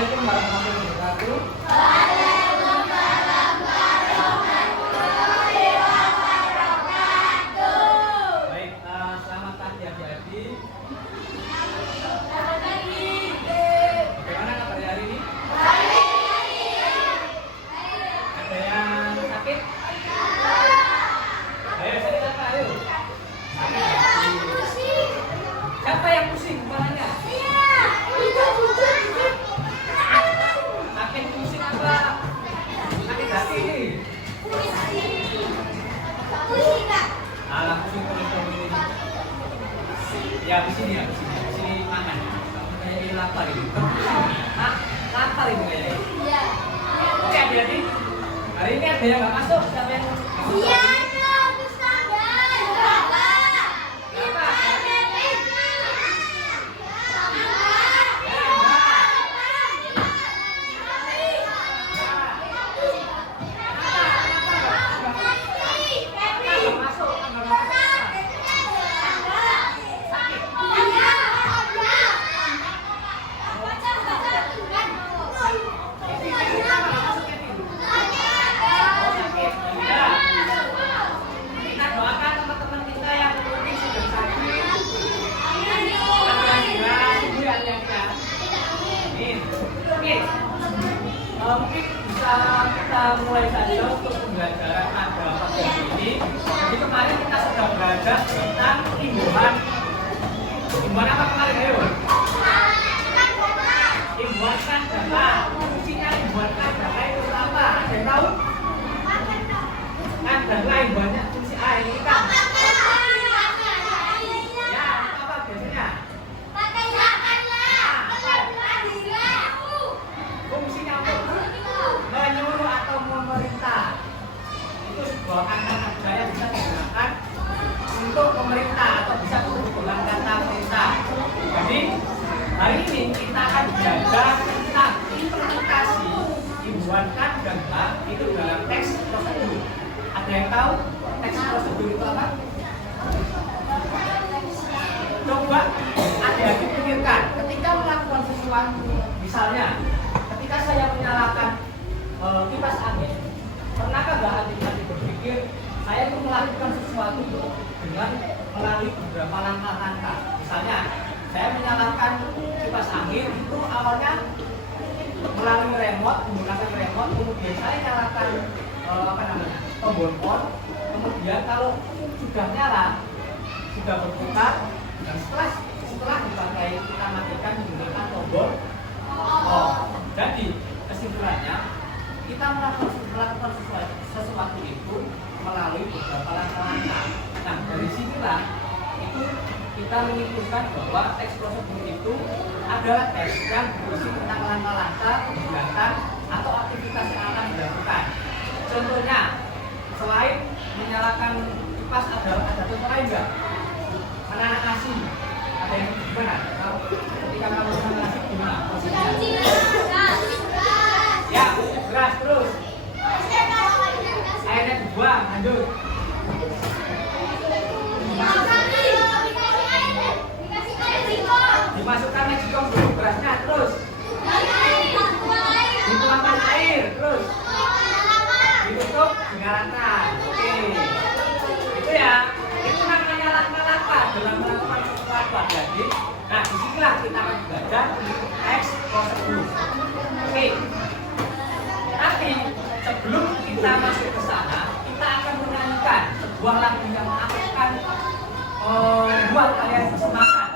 Assalamualaikum warahmatullahi wabarakatuh. Baik, selamat pagi adik-adik. Bagaimana kabar hari ini? Ada yang sakit? Ayo cerita, ayo. Siapa yang pusing kepalanya? Sakit pusing apa? Sakit hati ini? Alah, pusing terus ini. Ya, di sini ya, di sini. Di sini makan. Kayak ini lapar ini. Lapar ini kayaknya. Oke, adik-adik. Hari ini ada yang nggak masuk? Siapa yang Iya. Mungkin bisa kita mulai saja untuk pembelajaran agama ini. Jadi kemarin kita sudah belajar tentang imbuhan. Imbuhan apa kemarin, ayo? Imbuhan kan data. Fungsinya imbuhan kan data itu apa? Ada yang tahu? Kan data imbuhannya fungsi A ini kan. Ya, apa biasanya? Fungsinya apa? Menyuruh atau memerintah. Itu sebuah kata kerja yang bisa digunakan untuk pemerintah atau bisa dengan kata perintah. Jadi hari ini kita akan belajar tentang implementasi imbuhan kan dan hak itu dalam teks prosedur. Ada yang tahu teks prosedur itu apa? Coba adik-adik pikirkan ketika melakukan sesuatu, misalnya ketika saya menyalakan kipas angin, pernahkah nggak adik-adik berpikir saya itu melakukan sesuatu dengan melalui beberapa langkah-langkah? Misalnya saya menyalakan kipas angin itu awalnya melalui remote, menggunakan remote, kemudian saya nyalakan tombol on, kemudian kalau sudah nyala, sudah berputar, dan setelah dipakai kita matikan menggunakan tombol on. Jadi kesimpulannya kita melakukan sesuatu itu melalui beberapa langkah-langkah. Nah, dari sinilah itu kita menyimpulkan bahwa teks prosedur itu adalah teks yang berisi tentang langkah-langkah, kegiatan atau aktivitas yang akan dilakukan. Contohnya, selain menyalakan kipas ada contoh lain enggak? Menanak nasi. Ada yang gimana? Ketika kamu menanak nasi gimana? Ya, beras terus. Airnya dibuang, lanjut. Dimasukkan magicom dulu berasnya, terus dituangkan air, terus ditutup dengan rata. Oke, itu ya. Itu namanya langkah-langkah dalam melakukan sesuatu. Jadi, nah disinilah kita akan belajar teks prosedur. Oke. Tapi sebelum kita masuk ke sana, kita akan menyanyikan sebuah lagu yang akan buat kalian bersemangat.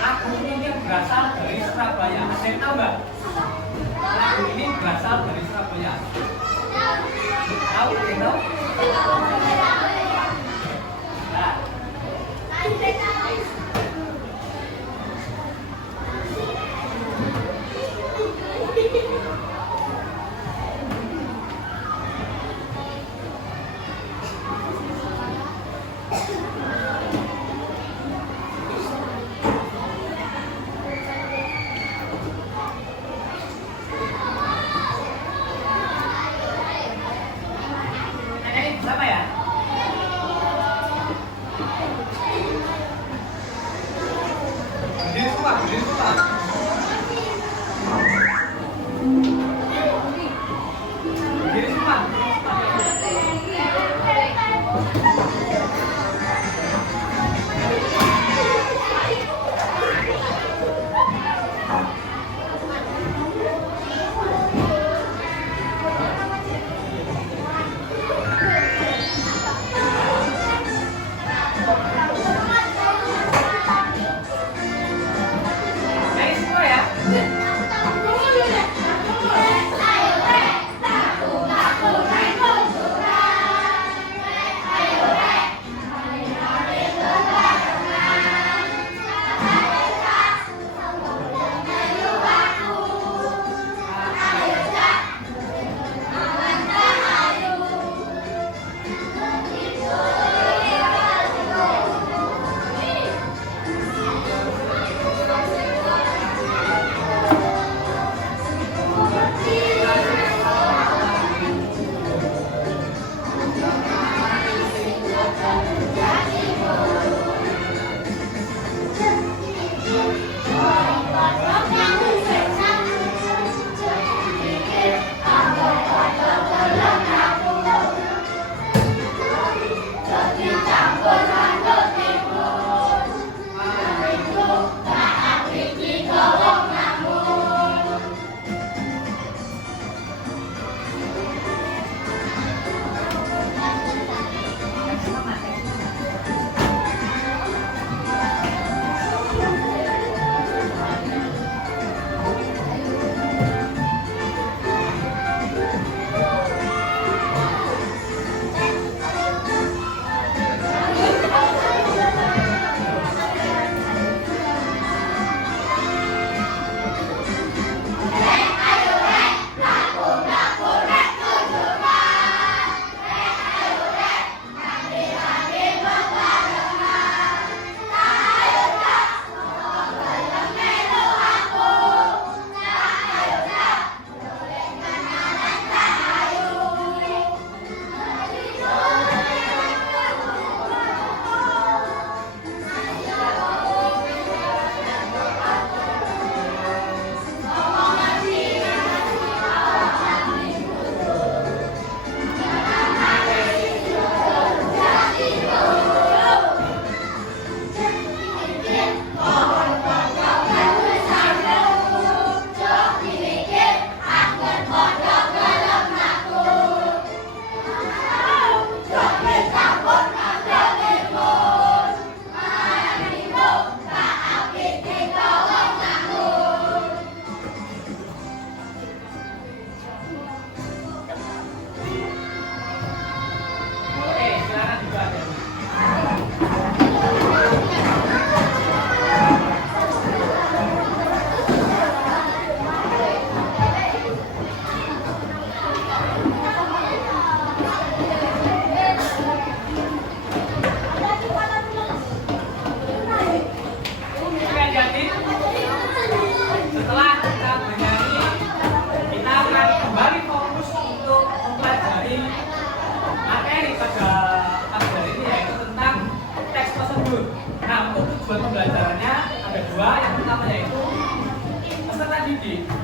Lagu ini berasal dari Surabaya. Ada yang tahu nggak? Lagu ini berasal dari Surabaya. Tahu? Ada yang tahu? Nah.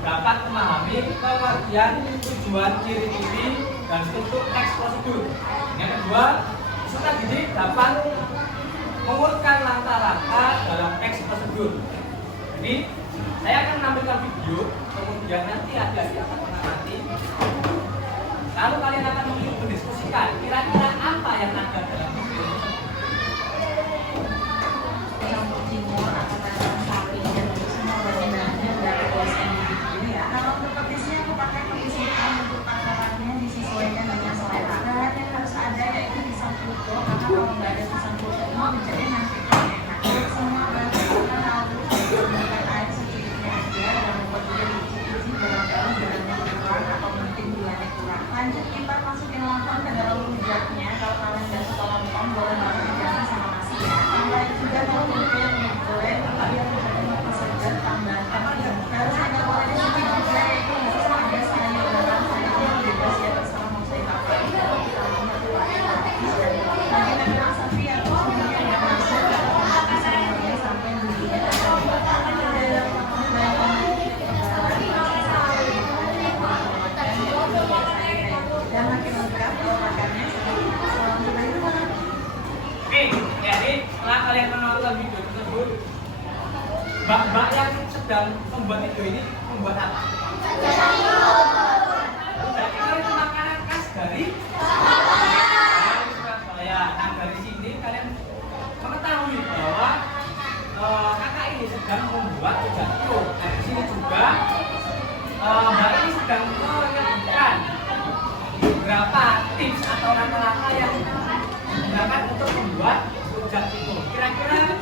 dapat memahami pengertian tujuan ciri-ciri dan struktur teks prosedur. Yang kedua, peserta didik dapat mengurutkan langkah-langkah dalam teks prosedur. Jadi saya akan menampilkan video, kemudian nanti adik-adik akan mengamati. Lalu kalian akan mendiskusikan kira-kira apa yang ada dalam video. Campur timur atau kacang sapi dan semua bahan-bahannya dari OSN ini ya. Kalau untuk petisnya aku pakai petis hitam, untuk takarannya disesuaikan dengan selera. Bahan yang harus ada yaitu pisang pluto, karena kalau nggak ada pisang pluto ini menjadi nanti enak. Semua bahan kita lalu menggunakan air sedikitnya aja dan membuat juga dicuci barangkali garamnya kurang atau mungkin gulanya kurang. Lanjut kita masukin lontong ke dalam rujaknya. Kalau kalian nggak suka lontong boleh banget diganti sama nasi ya. Tambah juga kalau yang digoreng biar menjadi lebih segar, tambahan harus ada boleh di sini juga yaitu harus ada sayur garam sayurnya bebas ya, terserah mau saya pakai kalau kita punya tuanya habis dan bagi memang sapi atau semuanya yang masuk tapi sayurnya sampai bumbunya dan makin lengkap kalau makannya seperti itu. Oke, jadi setelah kalian menonton video tersebut, mbak-mbak yang sedang membuat video ini membuat apa? Berarti kalau itu makanan khas dari Surabaya. Nah, dari sini kalian mengetahui bahwa kakak ini sedang membuat rujak telur. Nah, di sini juga mbak ini sedang menyebutkan beberapa tips atau langkah-langkah yang digunakan untuk membuat rujak itu. Kira-kira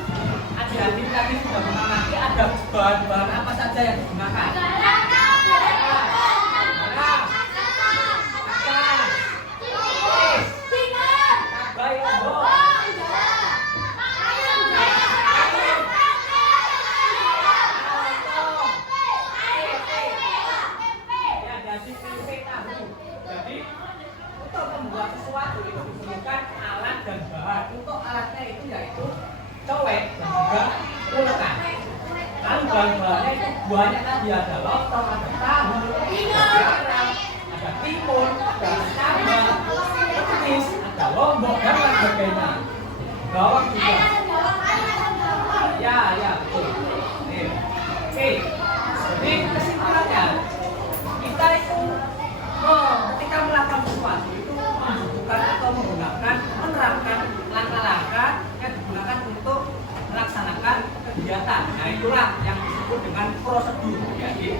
adik-adik tadi sudah mengamati ada bahan-bahan apa saja yang digunakan? Jadi untuk membuat sesuatu itu diperlukan alat dan bahan. Untuk alatnya itu yaitu cowek dan juga ulekan. Lalu bahan-bahannya itu buahnya tadi ada lontong, ada tahu, ada garam, ada timun, ada sambal, petis, ada lombok dan lain sebagainya. Bawang juga. Ya betul. Oke. Jadi kesimpulannya kita itu ketika melakukan sesuatu itu membutuhkan atau menerapkan langkah-langkah yang digunakan untuk melaksanakan kegiatan. Nah, itulah yang disebut dengan prosedur. Jadi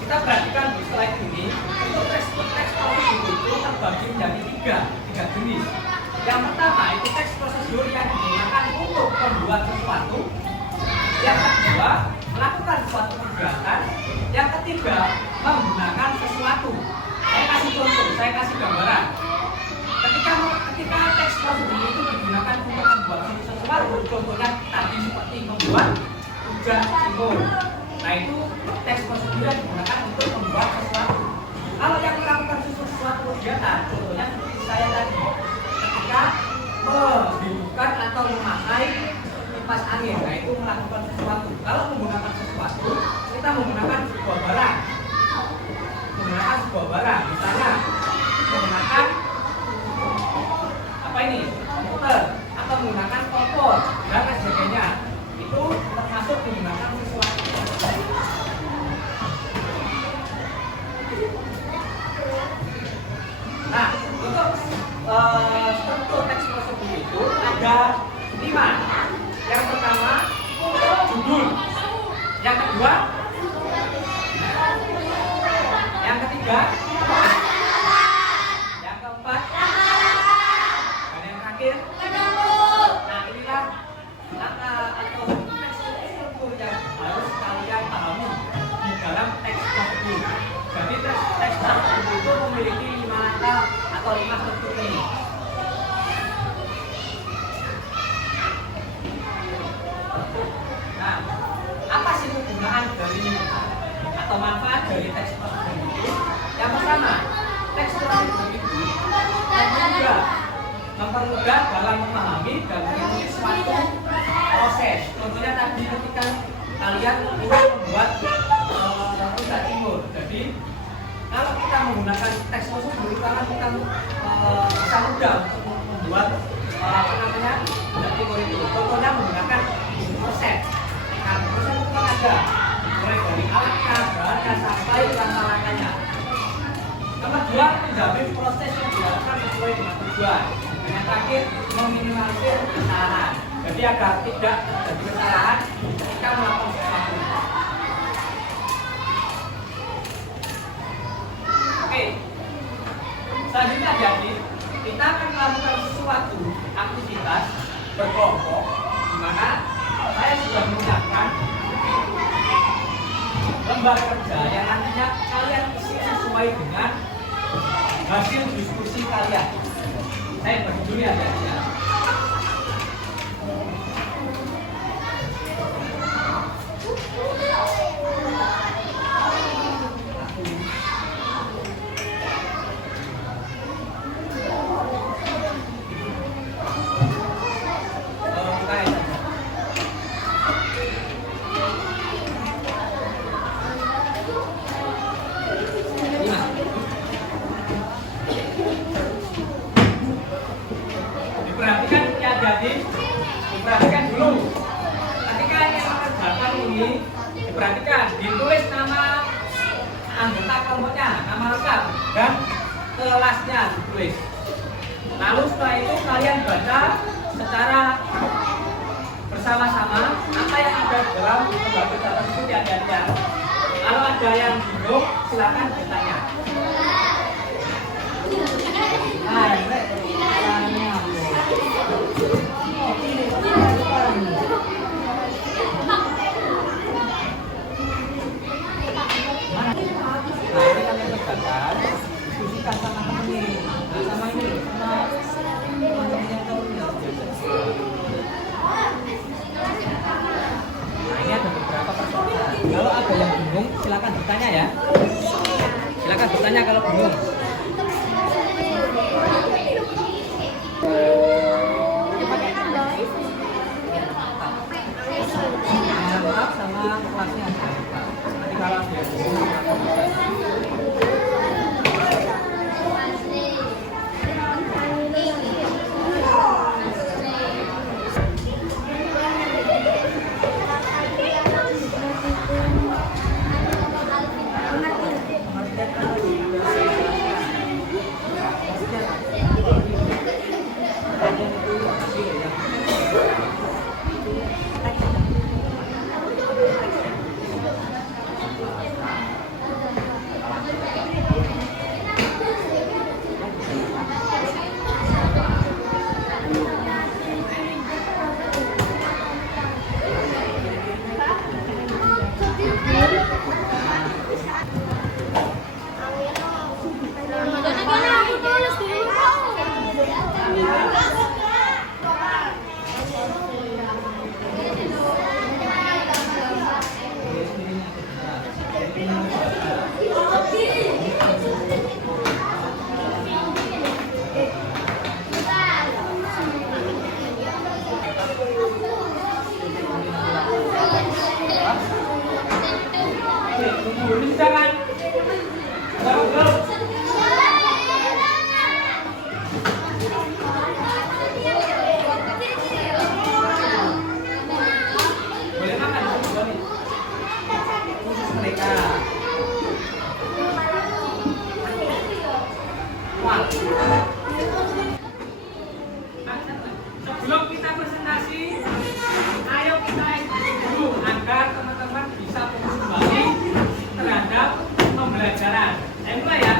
kita perhatikan di slide ini, untuk teks prosedur itu terbagi menjadi tiga jenis. Yang pertama itu teks prosedur yang digunakan untuk membuat sesuatu. Yang kedua, melakukan suatu kegiatan. Yang ketiga, menggunakan sesuatu. Saya kasih contoh, saya kasih gambaran. Ketika teks prosedur itu digunakan untuk membuat sesuatu, contohnya tadi seperti membuat rujak cingur. Nah, itu teks prosedur yang digunakan untuk membuat sesuatu. Kalau yang melakukan sesuatu kegiatan, contohnya seperti saya tadi, ketika menghidupkan atau memakai kipas angin, nah itu melakukan sesuatu. Kalau menggunakan sesuatu, kita menggunakan sebuah barang. Misalnya menggunakan apa ini? Komputer atau menggunakan kompor dan lain sebagainya. Itu termasuk menggunakan sesuatu. Nah, untuk struktur teks prosedur itu ada 5. Yang pertama, judul. Yang kedua, yang ketiga, yang keempat, dan yang terakhir. Nah, inilah langkah atau teks struktur yang harus kalian pahami di dalam teks prosedur. Jadi teks prosedur itu memiliki 5 langkah atau 5 struktur ini. Nah, apa sih kegunaan dari atau manfaat dari teks prosedur itu? Yang pertama mempermudah dalam memahami dan mengikuti suatu proses. Contohnya tadi ketika kalian ingin membuat rujak cingur. Jadi kalau kita menggunakan teks tersebut, karena kita bisa mudah untuk membuat rujak cingur itu. Contohnya menggunakan resep. Nah, resep itu kan ada mulai dari alatnya, bahannya sampai langkah-langkahnya. Yang kedua, menjamin proses yang dilakukan sesuai dengan tujuan. Yang terakhir, meminimalisir kesalahan. Jadi agar tidak terjadi kesalahan ketika melakukan sesuatu. Oke, selanjutnya jadi kita akan melakukan suatu aktivitas berkelompok, di mana saya sudah menyiapkan lembar kerja yang nantinya kalian isi sesuai dengan hasil diskusi kalian. Saya bagi dulu ya. Diperhatikan dulu. Ketika ingin mengerjakan ini, diperhatikan, ditulis nama anggota kelompoknya, nama lengkap dan kelasnya ditulis. Lalu setelah itu kalian baca secara bersama-sama apa yang ada dalam lembar kerja tersebut ya adik-adik. Kalau ada yang bingung, silakan bertanya. Diskusikan sama temen nih, sama ini, sama temen yang tahu ya. Nah, ini ada beberapa persoalan. Kalau ada yang bingung, silakan bertanya ya. Silakan bertanya kalau bingung. Maaf sama kelasnya. Nanti kalau dia bingung, jangan boleh makan khusus mereka. Sebelum kita presentasi, ayo kita ikuti dulu agar teman-teman bisa fokus kembali terhadap pembelajaran. Saya mulai ya.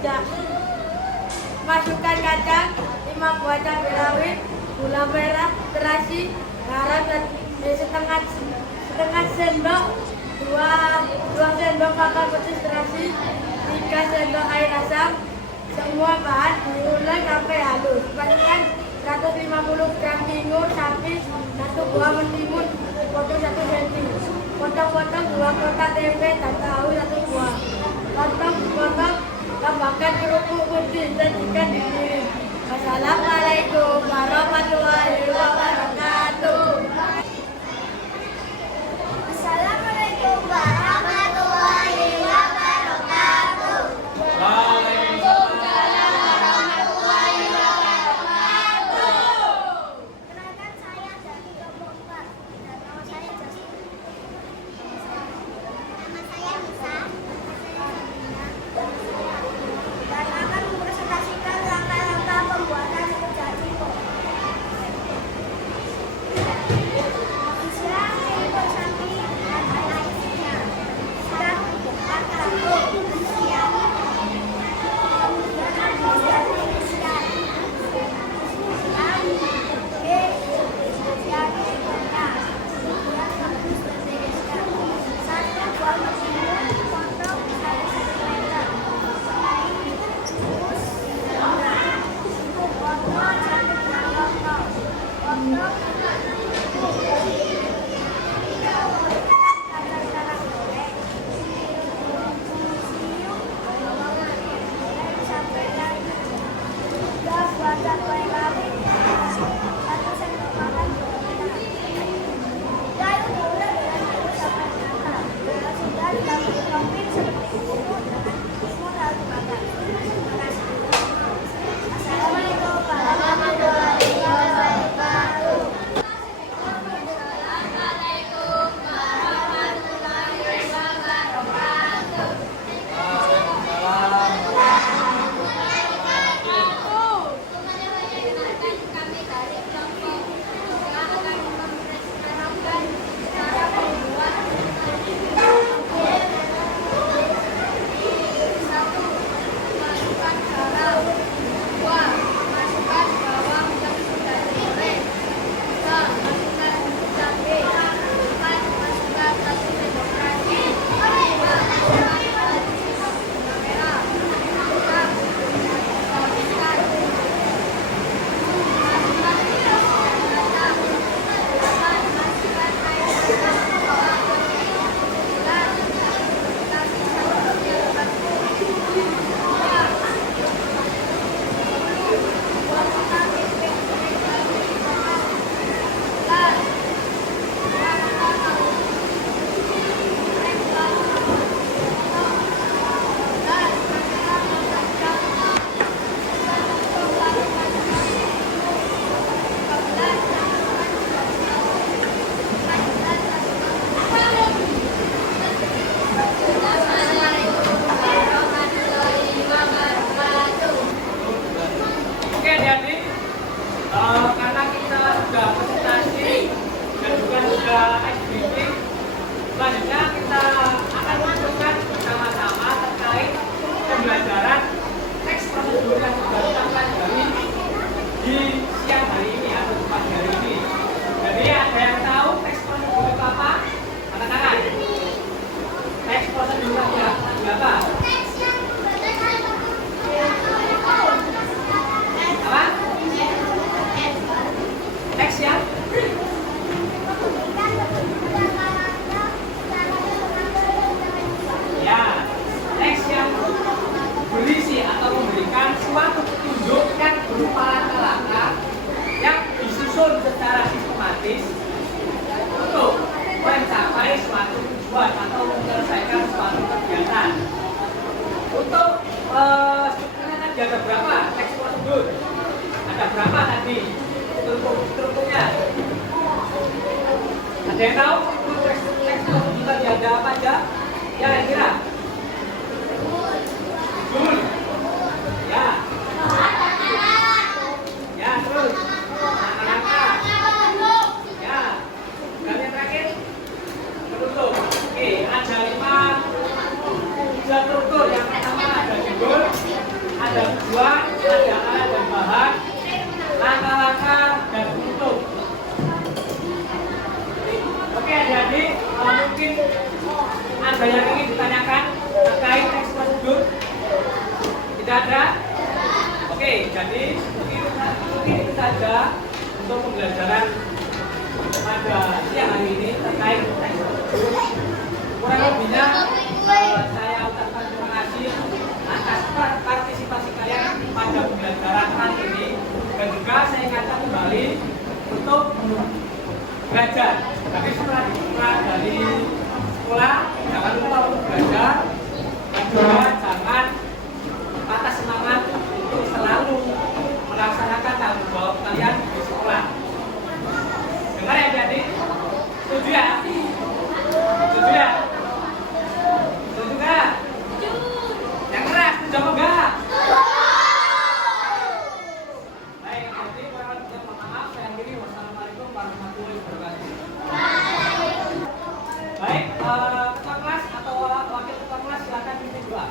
rujak. Masukkan kacang, 5 buah cabai rawit, gula merah, terasi, garam dan setengah sendok, 2 sendok makan petis terasi, 3 sendok air asam. Semua bahan diulek sampai halus. Masukkan 150 gram timun sapi, 1 buah mentimun, potong 1 cm. Potong-potong 2 kotak tempe dan tahu 1 buah. Potong-potong, tambahkan kerupuk putih dan ikan digiling. Wassalamualaikum warahmatullahi wabarakatuh. Assalamualaikum warahmatullahi wabarakatuh. Waalaikumsalam. Kenalkan saya dari kelompok 4 dan nama saya Justin. Nama saya Nisa. Dan akan mempresentasikan langkah-langkah pembuatan rujak cingur. Isian cingur sapi dan lain-lainnya. Syarat dan karbo isian. Kemudian isian isian. Assalamualaikum warahmatullahi wabarakatuh. Oke adik-adik, karena kita sudah presentasi dan juga sudah exhibiting, selanjutnya kita akan menunjukkan bersama-sama terkait pembelajaran teks prosedur yang sudah kita pelajari di siang hari ini atau di pagi hari ini. Jadi ada yang tahu teks prosedur itu apa? Angkat tangan. Teks prosedur itu apa? Apa? Teks yang ya, teks yang berisi atau memberikan suatu petunjuk yang berupa langkah-langkah yang disusun secara sistematis untuk mencapai suatu tujuan atau menyelesaikan suatu kegiatan. Untuk strukturnya tadi ada berapa teks prosedur? Ada berapa tadi strukturnya? Ada yang tahu struktur teks prosedur tadi ada apa aja? Ya, kira? Jul. Ya. Ya, terus. Langkah-langkah. Ya. Dan yang terakhir penutup. Oke, ada 5 struktur. Yang pertama ada judul, ada? Oke, jadi mungkin itu saja untuk pembelajaran pada siang hari ini terkait kurang lebihnya saya ucapkan terima kasih atas partisipasi kalian pada pembelajaran hari ini, dan juga saya ingatkan kembali untuk belajar. Tapi setelah dari sekolah jangan lupa untuk belajar, dan juga jangan patah semangat untuk selalu melaksanakan tanggung jawab kalian di sekolah. Dengar ya adik-adik? Setuju ya? Setuju ya? Setuju nggak? Yang keras, setuju apa enggak? Baik, jadi mohon maaf saya akhiri. Wassalamualaikum warahmatullahi wabarakatuh. Baik, ketua kelas atau wakil ketua kelas silakan pimpin doa.